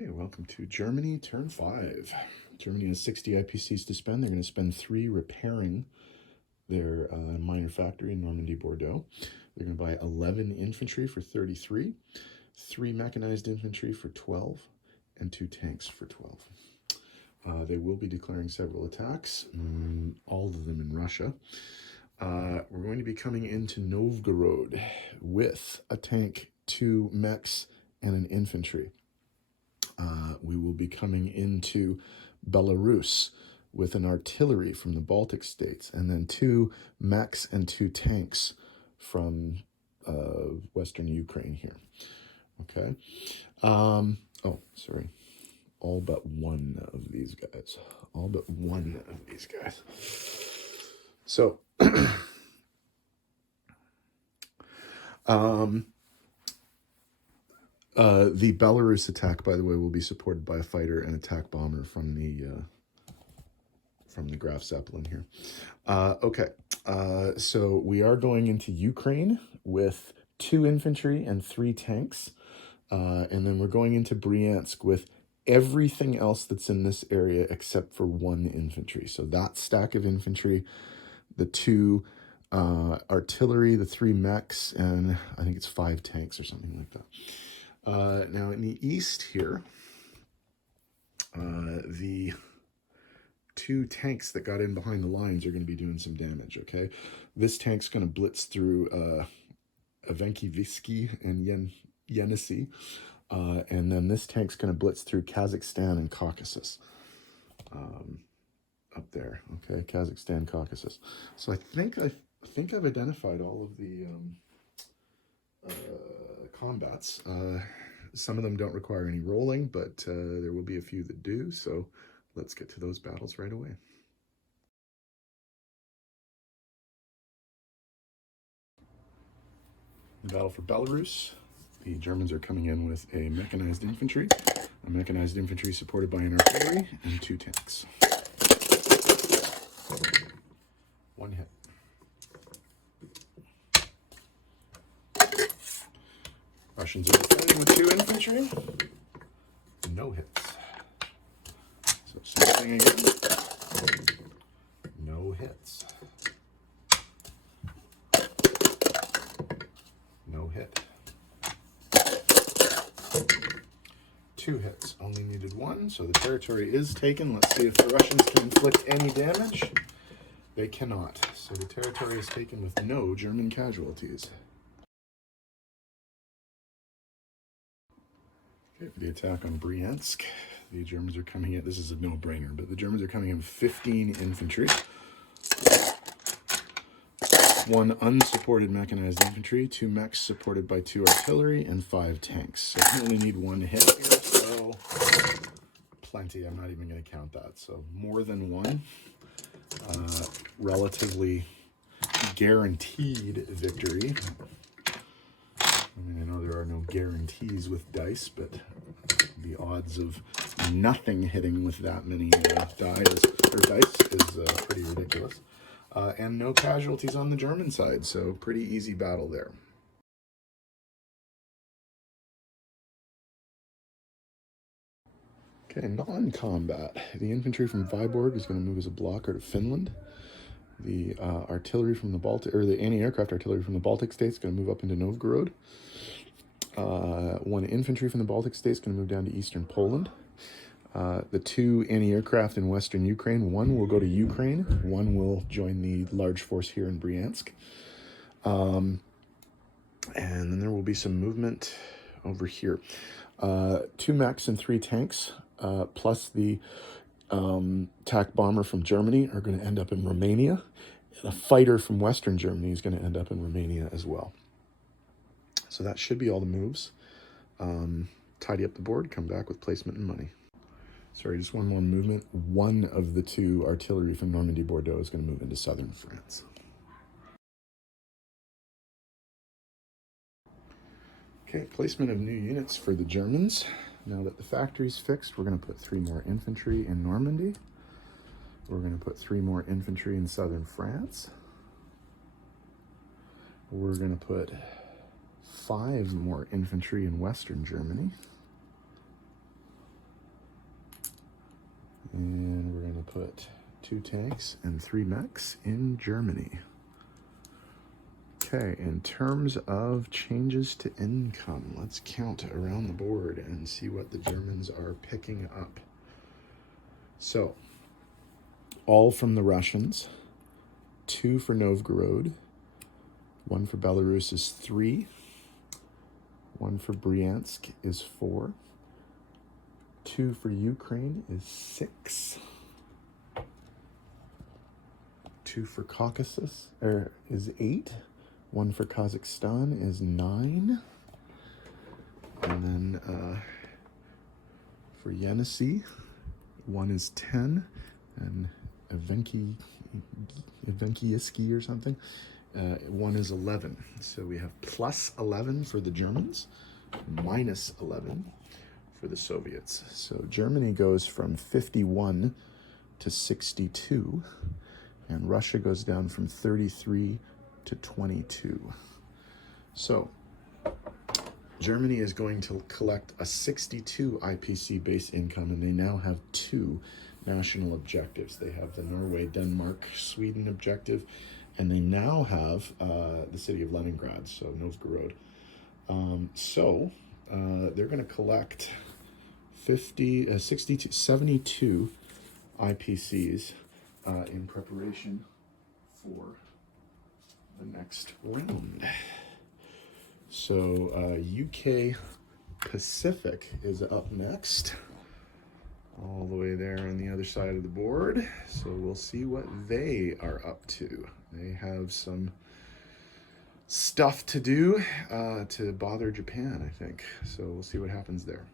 Okay, welcome to Germany, turn 5. Germany has 60 IPCs to spend. They're going to spend 3 repairing their minor factory in Normandy, Bordeaux. They're going to buy 11 infantry for 33, 3 mechanized infantry for 12, and 2 tanks for 12. They will be declaring several attacks, all of them in Russia. We're going to be coming into Novgorod with a tank, 2 mechs, and an infantry. We will be coming into Belarus with an artillery from the Baltic states, and then 2 mechs and 2 tanks from Western Ukraine here. Okay. Sorry. All but one of these guys. All but one of these guys. So, the Belarus attack, by the way, will be supported by a fighter and attack bomber from the Graf Zeppelin here. So we are going into Ukraine with 2 infantry and 3 tanks, and then we're going into Bryansk with everything else that's in this area except for 1 infantry. So that stack of infantry, the 2 artillery, the 3 mechs, and I think it's 5 tanks or something like that. Now in the east here, the 2 tanks that got in behind the lines are going to be doing some damage, okay? This tank's going to blitz through Avenkivsky and Yenisei, and then this tank's going to blitz through Kazakhstan and Caucasus. Up there, okay, Kazakhstan, Caucasus. So I think I've identified all of the combats. Some of them don't require any rolling, but there will be a few that do, so let's get to those battles right away. The battle for Belarus. The Germans are coming in with a mechanized infantry supported by an artillery, and 2 tanks. 1 hit. Russians are defending with 2 infantry. No hits. So same thing again. No hits. No hit. 2 hits. Only needed 1, so the territory is taken. Let's see if the Russians can inflict any damage. They cannot. So the territory is taken with no German casualties. Okay, for the attack on Bryansk, the Germans are coming in. This is a no-brainer, but the Germans are coming in with 15 infantry, 1 unsupported mechanized infantry, 2 mechs supported by 2 artillery, and 5 tanks. So we only need 1 hit here, so plenty. I'm not even going to count that. So more than 1. Relatively guaranteed victory. I mean, I know there are no guarantees with dice, but the odds of nothing hitting with that many dice is pretty ridiculous. And no casualties on the German side, so pretty easy battle there. Okay, non-combat. The infantry from Viborg is going to move as a blocker to Finland. The artillery from the Baltic, or the anti-aircraft artillery from the Baltic states, is going to move up into Novgorod. 1 infantry from the Baltic states is going to move down to eastern Poland. The 2 anti-aircraft in western Ukraine, 1 will go to Ukraine, 1 will join the large force here in Bryansk. And then there will be some movement over here. 2 mechs and 3 tanks, plus the attack bomber from Germany are going to end up in Romania. And a fighter from Western Germany is going to end up in Romania as well. So that should be all the moves. Tidy up the board, come back with placement and money. Sorry, just one more movement. 1 of the 2 artillery from Normandy, Bordeaux is going to move into southern France. Okay, placement of new units for the Germans. Now that the factory's fixed, we're going to put 3 more infantry in Normandy. We're going to put 3 more infantry in southern France. We're going to put 5 more infantry in western Germany. And we're going to put 2 tanks and 3 mechs in Germany. Okay, in terms of changes to income, let's count around the board and see what the Germans are picking up. So, all from the Russians, 2 for Novgorod, 1 for Belarus is 3, 1 for Bryansk is 4, 2 for Ukraine is 6, 2 for Caucasus is 8, 1 for Kazakhstan is 9, and then for Yenisei, 1 is 10, and Evenkiiski or something, 1 is 11. So we have plus 11 for the Germans, minus 11 for the Soviets. So Germany goes from 51 to 62, and Russia goes down from 33 to 22. So Germany is going to collect a 62 IPC base income, and they now have 2 national objectives. They have the Norway, Denmark, Sweden objective, and they now have the city of Leningrad, so Novgorod. They're going to collect 72 IPCs in preparation for the next round. So UK Pacific is up next, all the way there on the other side of the board. So we'll see what they are up to. They have some stuff to do to bother Japan, I think. So we'll see what happens there.